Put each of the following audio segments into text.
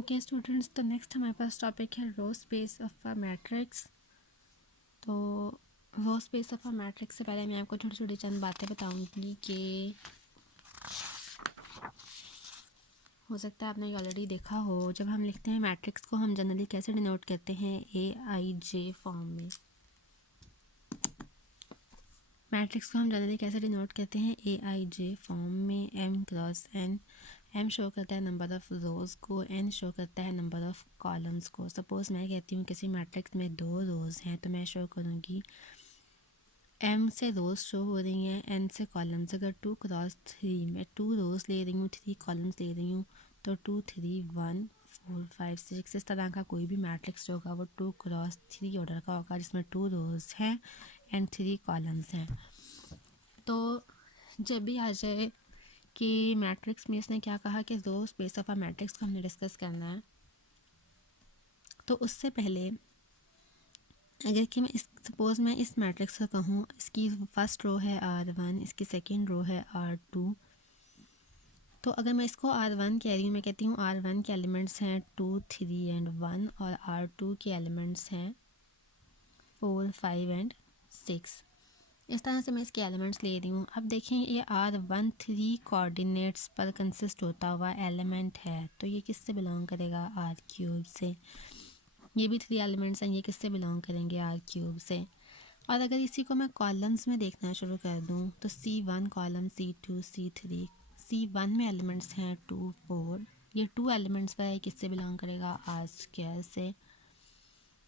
Okay students, तो next हमारे पास टॉपिक है row space of a matrix. तो row space of a matrix से पहले मैं आपको छोटी छोटी चंद बातें बताऊंगी कि हो सकता है आपने ये ऑलरेडी देखा हो। जब हम लिखते हैं मैट्रिक्स को हम जनरली कैसे डिनोट करते हैं, AIJ फॉर्म में। मैट्रिक्स को हम जनरली कैसे डिनोट करते हैं, AIJ फॉर्म में। M cross N, M show करता है नंबर ऑफ़ रोज़ को, N शो करता है नंबर ऑफ़ कॉलम्स को। सपोज़ मैं कहती हूँ किसी मैट्रिक्स में 2 रोज़ हैं, तो मैं शो करूँगी M से रोज़ शो हो रही हैं, N से कॉलम्स। अगर 2 क्रॉस 3, मैं 2 रोज़ ले रही हूँ, 3 कॉलम्स ले रही हूँ, तो 2 3 1 4 5 6 इस तरह का कोई भी मैट्रिक्स होगा वो 2 क्रॉस 3 ऑर्डर का होगा, जिसमें 2 रोज़ हैं एंड 3 कॉलम्स हैं। तो जब भी आ जाए कि मैट्रिक्स में इसने क्या कहा कि row space of a matrix को हमने डिस्कस करना है, तो उससे पहले अगर कि मैं सपोज़ मैं इस मैट्रिक्स को कहूँ, इसकी फर्स्ट रो है R1, इसकी सेकंड रो है R2। तो अगर मैं इसको R1 कह रही हूँ, मैं कहती हूँ R1 के एलिमेंट्स हैं 2 3 एंड 1 और R2 के एलिमेंट्स हैं 4 5 एंड 6। इस तरह से मैं इसके एलिमेंट्स ले रही हूँ। अब देखें, ये R1 3 कोऑर्डिनेट्स पर कंसिस्ट होता हुआ एलिमेंट है, तो ये किससे बिलोंग करेगा, R³ से। ये भी 3 एलिमेंट्स हैं, ये किससे बिलोंग करेंगे, R³ से। और अगर इसी को मैं कॉलम्स में देखना शुरू कर दूँ, तो C1 column, C2 C3। C1 में एलिमेंट्स हैं 2 4, ये 2 एलिमेंट्स पर है, किससे बिलोंग करेगा, R² से।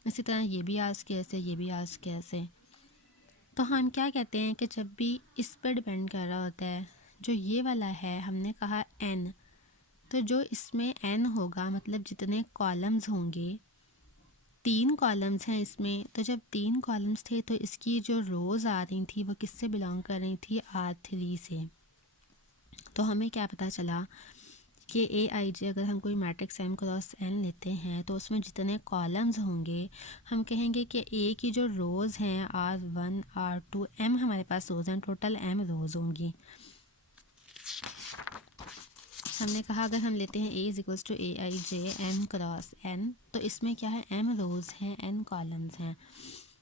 इसी तरह ये भी R² से, ये भी R² से। तो हम क्या कहते हैं कि जब भी इस पर डिपेंड कर रहा होता है, जो ये वाला है हमने कहा n, तो जो इसमें n होगा मतलब जितने कॉलम्स होंगे, 3 कॉलम्स हैं इसमें, तो जब 3 कॉलम्स थे तो इसकी जो रोज़ आ रही थी वो किससे बिलोंग कर रही थी, R3 से। तो हमें क्या पता चला कि AIJ अगर हम कोई मैट्रिक्स M क्रॉस N लेते हैं तो उसमें जितने कॉलम्स होंगे, हम कहेंगे कि A की जो रोज़ हैं R1 R2 M हमारे पास रोज़ हैं, टोटल M रोज़ होंगी। हमने कहा अगर हम लेते हैं A is equals to AIJ M cross N, तो इसमें क्या है, M रोज़ हैं N कॉलम्स हैं।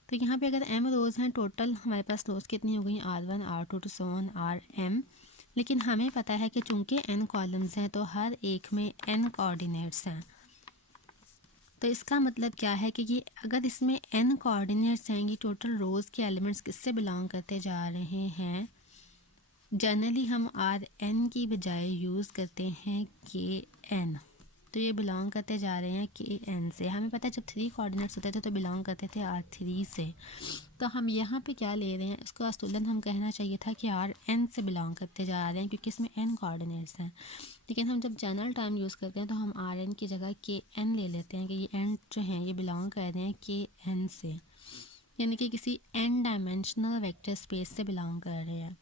तो यहाँ पे अगर M रोज़ हैं, टोटल हमारे पास रोज़ कितनी हो गई, R1 R2 to so on RM। लेकिन हमें पता है कि चूंकि n कॉलम्स हैं तो हर एक में n कोऑर्डिनेट्स हैं। तो इसका मतलब क्या है कि ये अगर इसमें n कोऑर्डिनेट्स हैं, ये टोटल रोज़ के एलिमेंट्स किससे बिलोंग करते जा रहे हैं, जनरली हम Rn की बजाय यूज़ करते हैं Kn। तो ये बिलोंग करते जा रहे हैं Kn से। हमें पता है जब 3 कोऑर्डिनेट्स होते थे तो बिलोंग करते थे R3 से। तो हम यहाँ पे क्या ले रहे हैं, इसको अस्तुलन हम कहना चाहिए था कि Rn से बिलोंग करते जा रहे हैं, क्योंकि इसमें n कोऑर्डिनेट्स हैं। लेकिन हम जब जनरल टर्म यूज़ करते हैं तो हम Rn की जगह Kn ले लेते हैं कि ये n जो हैं ये बिलोंग कर रहे हैं Kn से, यानी कि किसी n डायमेंशनल वेक्टर स्पेस से बिलोंग कर रहे हैं।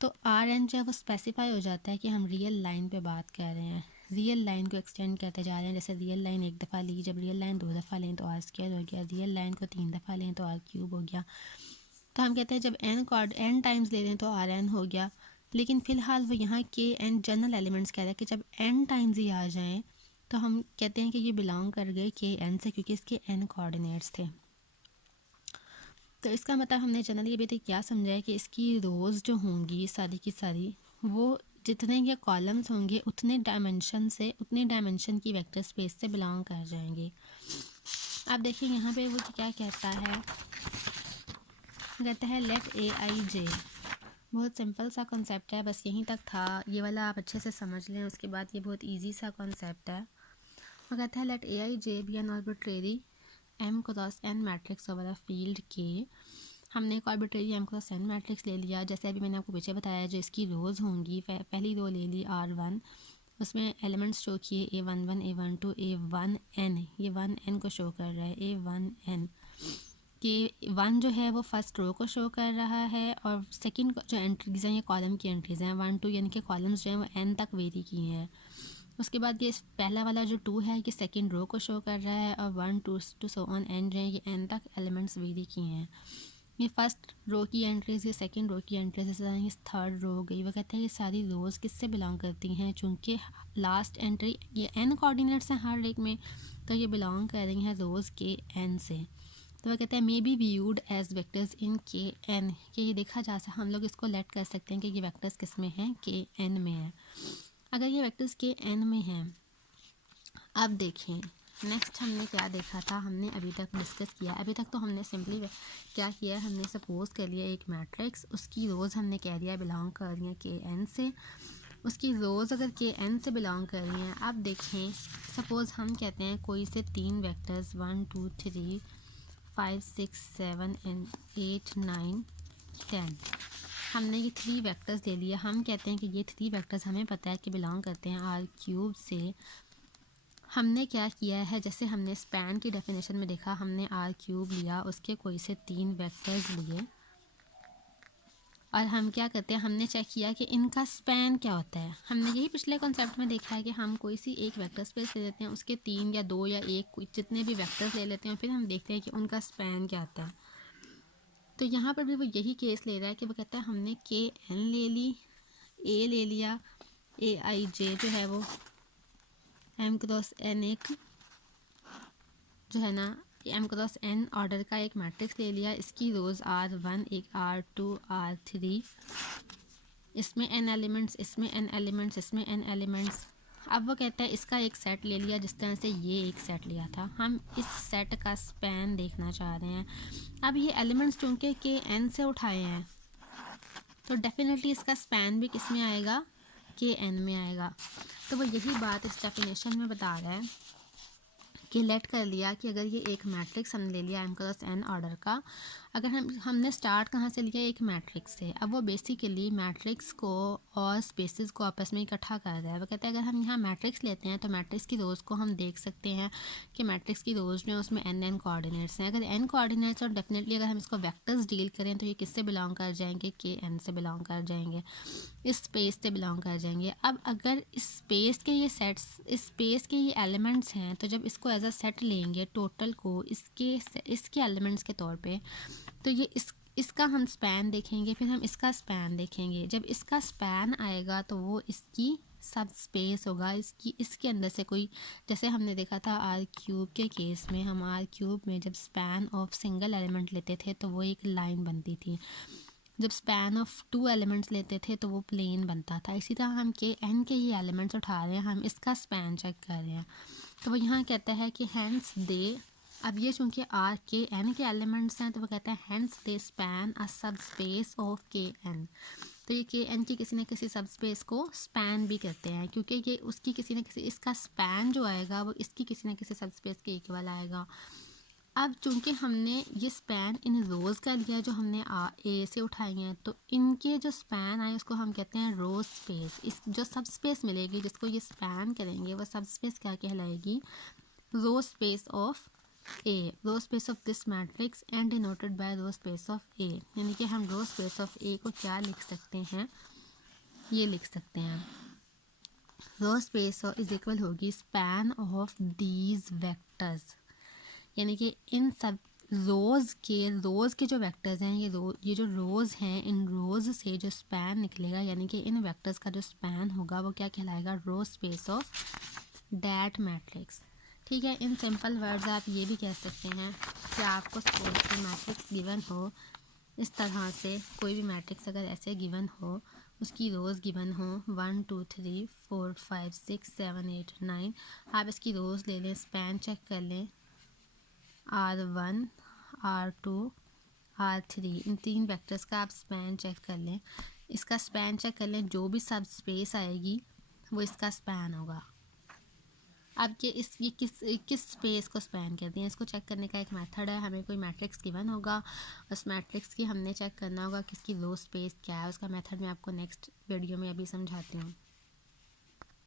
तो Rn जो है वो स्पेसिफाई हो जाता है कि हम रियल लाइन पे बात कर रहे हैं, रियल लाइन को एक्सटेंड करते जा रहे हैं। जैसे रियल लाइन एक दफ़ा ली, जब रियल लाइन 2 दफ़ा लें तो R² हो गया, रियल लाइन को 3 दफ़ा लें तो R³ हो गया। तो हम कहते हैं जब n टाइम्स ले लें तो Rn हो गया। लेकिन फ़िलहाल वो यहाँ के n जनरल एलिमेंट्स कह रहा है कि जब n टाइम्स ही आ जाएँ तो हम कहते हैं कि ये बिलोंग कर गए Kn से, क्योंकि इसके n कोऑर्डिनेट्स थे। तो इसका मतलब हमने जनरली अभी तक क्या समझा है कि इसकी रोज़ जो होंगी सारी की सारी, वो जितने ये कॉलम्स होंगे उतने डायमेंशन से, उतने डायमेंशन की वेक्टर स्पेस से बिलोंग कर जाएंगे। अब देखिए यहाँ पे वो क्या कहता है, कहता है लेट AIJ। बहुत सिंपल सा कॉन्सेप्ट है, बस यहीं तक था, ये वाला आप अच्छे से समझ लें, उसके बाद ये बहुत ईजी सा कॉन्सेप्ट है। वो कहता है let AIJ be an arbitrary M cross N matrix over a field K. हमने एक arbitrary M cross N matrix ले लिया, जैसे अभी मैंने आपको पीछे बताया, जो इसकी रोज़ होंगी, पहली रो ले ली R1, उसमें एलिमेंट्स शो किए A11 A12 A1n, ये 1n को शो कर रहा है, A1n कि 1 जो है वो फर्स्ट रो को शो कर रहा है, और सेकंड जो एंट्रीज़ हैं ये कॉलम की एंट्रीज़ हैं, 1 2, यानी कि कॉलम्स जो हैं वो n तक वेरी किए हैं। उसके बाद ये पहला वाला जो 2 है कि सेकंड रो को शो कर रहा है, और 1 2 टू सो ऑन n जो है ये n तक एलिमेंट्स वेरी किए हैं। ये फर्स्ट रो की एंट्रीज, ये सेकंड रो की एंट्रीज, इस तरह ये थर्ड रो हो गई। वो कहते हैं ये सारी रोज़ किससे बिलोंग करती हैं, चूँकि लास्ट एंट्री ये n कोऑर्डिनेट्स हैं हर एक में, तो ये बिलोंग कर रही हैं रोज़ के n से। तो वह कहते हैं may be viewed as vectors in K n, कि ये देखा जा सकता, हम लोग इसको लेट कर सकते हैं कि ये वेक्टर्स किस में हैं, के एन में है। अगर ये वेक्टर्स के एन में हैं, अब देखें नेक्स्ट हमने क्या देखा था, हमने अभी तक डिस्कस किया, अभी तक तो हमने सिंपली क्या किया, हमने सपोज कर लिया एक मैट्रिक्स, उसकी रोज़ हमने कह दिया बिलोंग कर रही हैं के एन से, उसकी रोज़ अगर के एन से बिलोंग कर रही हैं। अब देखें सपोज़ हम कहते हैं कोई से 3 वेक्टर्स 1 2 3 5 6 7 एंड 8 9 10, हमने ये 3 वेक्टर्स ले लिया। हम कहते हैं कि ये 3 वेक्टर्स हमें पता है कि बिलोंग करते हैं आर क्यूब से। हमने क्या किया है, जैसे हमने स्पैन की डेफिनेशन में देखा, हमने आर क्यूब लिया, उसके कोई से 3 वेक्टर्स लिए, और हम क्या करते हैं, हमने चेक किया कि इनका स्पैन क्या होता है। हमने यही पिछले कॉन्सेप्ट में देखा है कि हम कोई सी एक वेक्टर स्पेस ले लेते हैं, उसके 3 या 2 या 1 जितने भी वेक्टर्स ले लेते हैं, फिर हम देखते हैं कि उनका स्पैन क्या आता है। तो यहाँ पर भी वो यही केस ले रहा है कि वो कहता है हमने के एन ले ली, ए ले लिया, ए आई जे जो है वो एम क्रॉस एन एक जो है ना एम क्रॉस एन ऑर्डर का एक मैट्रिक्स ले लिया, इसकी रोज़ R1 एक R2 R3, इसमें n एलिमेंट्स, इसमें n एलिमेंट्स, इसमें n एलिमेंट्स। अब वो कहता है इसका एक सेट ले लिया, जिस तरह से ये एक सेट लिया था, हम इस सेट का स्पैन देखना चाह रहे हैं। अब ये एलिमेंट्स चूँकि के n से उठाए हैं, तो डेफिनेटली इसका स्पैन भी किस में आएगा, के n में आएगा। तो वो यही बात इस डेफिनेशन में बता रहा है कि लेट कर लिया कि अगर ये एक मैट्रिक्स हमने ले लिया एम क्रॉस एन ऑर्डर का, अगर हमने स्टार्ट कहाँ से लिया, एक मैट्रिक्स से। अब वो बेसिकली मैट्रिक्स को और स्पेसेस को आपस में इकट्ठा कर रहा है। वो कहते हैं अगर हम यहाँ मैट्रिक्स लेते हैं तो मैट्रिक्स की रोज़ को हम देख सकते हैं कि मैट्रिक्स की रोज़ जो है उसमें n कोऑर्डिनेट्स हैं। अगर n कोऑर्डिनेट्स, और डेफिनेटली अगर हम इसको वेक्टर्स डील करें तो ये किससे बिलोंग कर जाएंगे, के n से बिलोंग कर जाएंगे, इस स्पेस से बिलोंग कर जाएंगे। अब अगर इस स्पेस के ये सेट्स, इस स्पेस के ये एलिमेंट्स हैं, तो जब इसको एज अ सेट लेंगे टोटल को इसके एलिमेंट्स के तौर पे, तो ये इसका हम स्पैन देखेंगे, फिर हम इसका स्पैन देखेंगे। जब इसका स्पैन आएगा तो वो इसकी सब स्पेस होगा, इसके अंदर से कोई, जैसे हमने देखा था आर क्यूब के केस में, हम आर क्यूब में जब स्पैन ऑफ सिंगल एलिमेंट लेते थे तो वो एक लाइन बनती थी, जब स्पैन ऑफ 2 एलिमेंट्स लेते थे तो वो प्लेन बनता था। इसी तरह हम के एन के ही एलिमेंट्स उठा रहे हैं, हम इसका स्पैन चेक कर रहे हैं। तो वो यहाँ कहता है कि हैंस दे, अब ये चूँकि आर के एन के एलिमेंट्स हैं, तो वो कहता है हैंस दे स्पैन अ सब स्पेस ऑफ के एन। तो ये के एन की किसी न किसी सब स्पेस को स्पैन भी करते हैं, क्योंकि ये उसकी किसी न किसी, इसका स्पैन जो आएगा वो इसकी किसी न किसी सब स्पेस के इक्वल आएगा। अब चूँकि हमने ये स्पैन इन रोज़ का लिया जो हमने ए से उठाई हैं, तो इनके जो स्पैन आए उसको हम कहते हैं रो स्पेस। इस जो सब स्पेस मिलेगी जिसको ये स्पैन करेंगे वो सब स्पेस क्या कहलाएगी, row space of A, row space of this matrix and denoted by row space of A. यानी कि हम रो स्पेस ऑफ ए को क्या लिख सकते हैं, ये लिख सकते हैं, रो स्पेस इज इक्वल होगी स्पैन ऑफ दीज वेक्टर्स। यानी कि इन सब रोज़ के जो वेक्टर्स हैं, ये जो रोज़ हैं, इन रोज़ से जो स्पैन निकलेगा, यानी कि इन वेक्टर्स का जो स्पैन होगा वो क्या कहलाएगा, row space of that matrix. ठीक है, इन सिंपल वर्ड्स आप ये भी कह सकते हैं कि आपको सपोज कि मैट्रिक्स गिवन हो, इस तरह से कोई भी मैट्रिक्स अगर ऐसे गिवन हो, उसकी रोज़ गिवन हो 1 2 3 4 5 6 7 8 9, आप इसकी रोज़ ले लें, स्पैन चेक कर लें, R1 R2 R3, इन 3 वेक्टर्स का आप स्पैन चेक कर लें, इसका स्पैन चेक कर लें, जो भी सब स्पेस आएगी वो इसका स्पैन होगा। अब ये किस स्पेस को स्पैन करती हैं, इसको चेक करने का एक मेथड है। हमें कोई मैट्रिक्स गिवन होगा, उस मैट्रिक्स की हमने चेक करना होगा कि इसकी रो स्पेस क्या है। उसका मेथड मैं आपको नेक्स्ट वीडियो में अभी समझाती हूँ।